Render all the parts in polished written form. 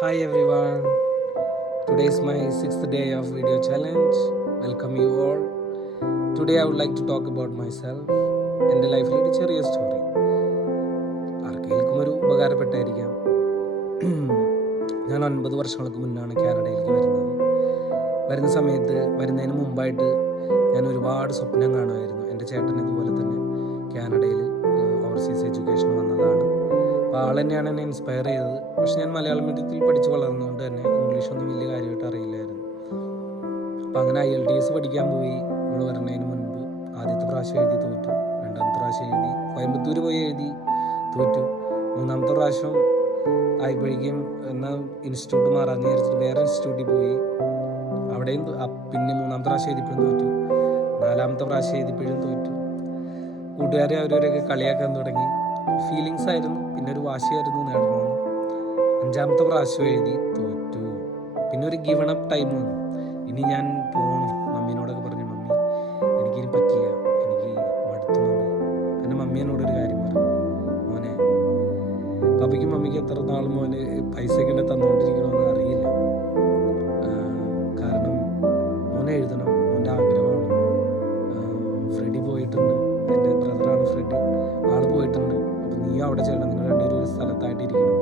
Hi everyone. Today is my sixth day of video challenge. Welcome you all. Today I would like to talk about myself. എൻ്റെ ലൈഫിലൊരു ചെറിയ story ആർക്കെങ്കിലും ഒരു ഉപകാരപ്പെട്ടായിരിക്കാം. ഞാൻ 9 വർഷങ്ങൾക്ക് മുന്നാണ് കാനഡയിലേക്ക് വരുന്ന സമയത്ത് വരുന്നതിന് മുമ്പായിട്ട് ഞാൻ ഒരുപാട് സ്വപ്നം കാണുമായിരുന്നു. എൻ്റെ ചേട്ടൻ ഇതുപോലെ തന്നെ കാനഡയിൽ ഓവർസീസ് എഡ്യൂക്കേഷൻ വന്നതാണ്. അപ്പോൾ ആൾ തന്നെയാണ് എന്നെ ഇൻസ്പയർ ചെയ്തത്. പക്ഷെ ഞാൻ മലയാളം മീഡിയത്തിൽ പഠിച്ച് വളർന്നതുകൊണ്ട് തന്നെ ഇംഗ്ലീഷൊന്നും വലിയ കാര്യമായിട്ട് അറിയില്ലായിരുന്നു. അപ്പോൾ അങ്ങനെ IELTS പഠിക്കാൻ പോയി. ഇവിടെ വരുന്നതിന് മുൻപ് ആദ്യത്തെ പ്രാവശ്യം എഴുതി തോറ്റു, രണ്ടാമത്തെ പ്രാവശ്യം എഴുതി കോയമ്പത്തൂർ പോയി എഴുതി തോറ്റു, മൂന്നാമത്തെ പ്രാവശ്യം ആയപ്പോഴേക്കും എന്നാൽ ഇൻസ്റ്റിറ്റ്യൂട്ട് മാറാമെന്ന് വിചാരിച്ചിട്ട് വേറെ ഇൻസ്റ്റിറ്റ്യൂട്ടിൽ പോയി. അവിടെയും പിന്നെ മൂന്നാമത്തെ പ്രാവശ്യം എഴുതിപ്പോഴും തോറ്റു, നാലാമത്തെ പ്രാവശ്യം എഴുതിപ്പോഴും തോറ്റു. കൂട്ടുകാരെ അവരവരൊക്കെ കളിയാക്കാൻ തുടങ്ങി. ഫീലിങ്സ് ആയിരുന്നു, പിന്നെ ഒരു വാശിയായിരുന്നു നേടണമെന്ന്. അഞ്ചാമത്തെ പ്രാവശ്യം എഴുതി തോറ്റു. പിന്നെ ഒരു ഗിവൺ അപ്പ് ടൈം വന്നു. ഇനി ഞാൻ പോകണം. മമ്മീനോടൊക്കെ പറഞ്ഞു, മമ്മി എനിക്കിനി പറ്റില്ല, എനിക്ക് മടുത്തു മമ്മി. പിന്നെ മമ്മി എന്നോടൊരു കാര്യം പറഞ്ഞു, മോനെ പപ്പയ്ക്കും മമ്മിക്ക് എത്ര നാളും മോനെ പൈസയൊക്കെ എന്നെ തന്നുകൊണ്ടിരിക്കണമെന്ന് അറിയില്ല. കാരണം മോനെ എഴുതണം, മോൻ്റെ ആഗ്രഹമാണ്. ഫ്രെഡി പോയിട്ടുണ്ട്, എൻ്റെ ബ്രദറാണ് ഫ്രെഡി, ആള് പോയിട്ടുണ്ട്. അപ്പം നീ അവിടെ ചെല്ലണം, നിങ്ങൾ രണ്ടുപേരും ഒരു സ്ഥലത്തായിട്ടിരിക്കണം.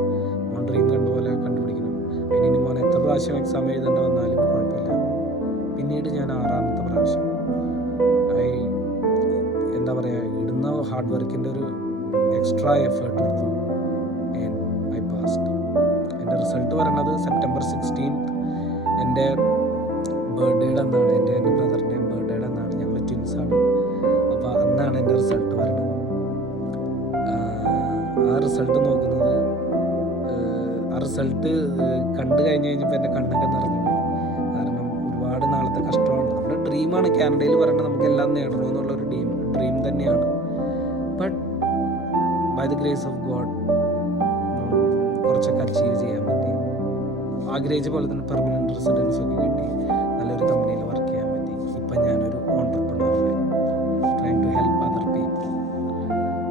മോൻ ഡ്രീം കണ്ടുപോലെ കണ്ടുപിടിക്കണം. അതിന് മോൻ എത്ര പ്രാവശ്യം എക്സാം എഴുതേണ്ട വന്നാലും കുഴപ്പമില്ല. പിന്നീട് ഞാൻ 6ാമത്തെ പ്രാവശ്യം എന്താ പറയുക, ഇടുന്ന ഹാർഡ് വർക്കിൻ്റെ ഒരു എക്സ്ട്രാ എഫേർട്ട് എടുത്തു. I passed. എൻ്റെ റിസൾട്ട് പറയുന്നത് സെപ്റ്റംബർ 16 എൻ്റെ ബർത്ത്ഡേയുടെ അന്നാണ്. എൻ്റെ ബ്രദറിൻ്റെയും ബർത്ത്ഡേയുടെ അന്നാണ്. ഞങ്ങൾ ട്വിൻസാണ്. അപ്പോൾ അന്നാണ് എൻ്റെ റിസൾട്ട് വരുന്നത്. ആ റിസൾട്ട് നോക്കുന്നത്, ആ റിസൾട്ട് കണ്ടു കഴിഞ്ഞപ്പോൾ എൻ്റെ കണ്ണൊക്കെ നിറഞ്ഞു. കാരണം ഒരുപാട് നാളത്തെ കഷ്ടമാണ്. നമ്മുടെ ഡ്രീമാണ് കാനഡയിൽ പറയുന്നത്, നമുക്ക് എല്ലാം നേടണമെന്നുള്ളൊരു ഡ്രീം തന്നെയാണ്. But by the grace of god കുറച്ചൊക്കെ അച്ചീവ് ചെയ്യാൻ പറ്റി. ആഗ്രഹിച്ച പോലെ തന്നെ പെർമനൻറ്റ് റെസിഡൻസ് ഒക്കെ കിട്ടി. നല്ലൊരു കമ്പനിയിൽ വർക്ക് ചെയ്യാൻ പറ്റി. ഇപ്പം ഞാനൊരു ഓൺട്രപ്രണറായി, trying to help other people.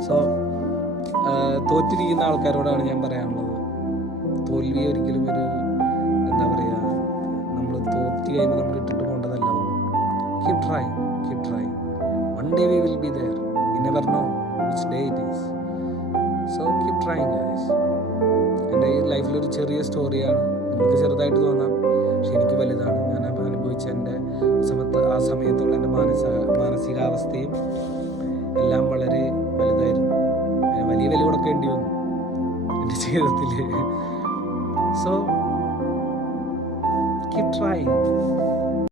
So തോറ്റിരിക്കുന്ന ആൾക്കാരോടാണ് ഞാൻ പറയാനുള്ളത്, തോൽവി ഒരിക്കലും ഒരു എന്താ പറയുക, നമ്മൾ തോറ്റ് കഴിയുമ്പോൾ നമ്മൾ ഇട്ടിട്ട് പോകേണ്ടതല്ല. Keep try. One day we will be there. You never know which day it is. So keep trying guys. എൻ്റെ ഈ ലൈഫിലൊരു ചെറിയ സ്റ്റോറിയാണ്. നിങ്ങൾക്ക് ചെറുതായിട്ട് തോന്നാം, പക്ഷെ എനിക്ക് വലുതാണ്. ഞാൻ അനുഭവിച്ച എൻ്റെ ആ സമയത്തുള്ള എൻ്റെ മാനസികാവസ്ഥയും എല്ലാം വളരെ വലുതായിരുന്നു. വലിയ വില കൊടുക്കേണ്ടി വന്നു എൻ്റെ ജീവിതത്തിൽ. So keep try.